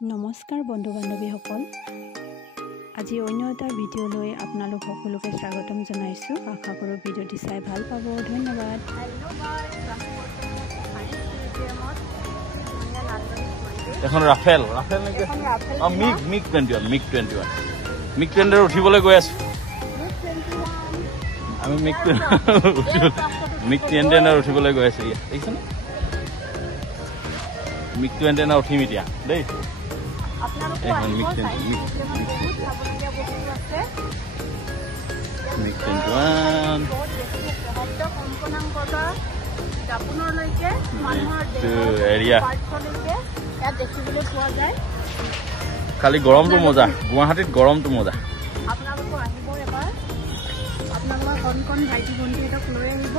নমস্কাৰ বন্ধু বান্ধৱীসকল, আজি অন্য এটা ভিডিঅ' লৈ আপোনালোক সকলোকে স্বাগতম জনাইছোঁ। আশা কৰোঁ ভিডিঅ'টি চাই ভাল পাব। ধন্যবাদ। এখন ৰাফেল নেকি? মিগ 21 উঠিবলৈ গৈ আছো। আমি মিগ 21 উঠিবলৈ গৈ আছো। দেখিছেনে? মিগ 21 উঠিম এতিয়া দেই। MiG 21 area. খালি গৰমটো মজা, গুৱাহাটীত গৰমটো মজা। আপোনালোকো আহিব এবাৰ, আপোনালোকৰ কণ ভাইটি ভণ্টিহঁতক লৈ আহিব।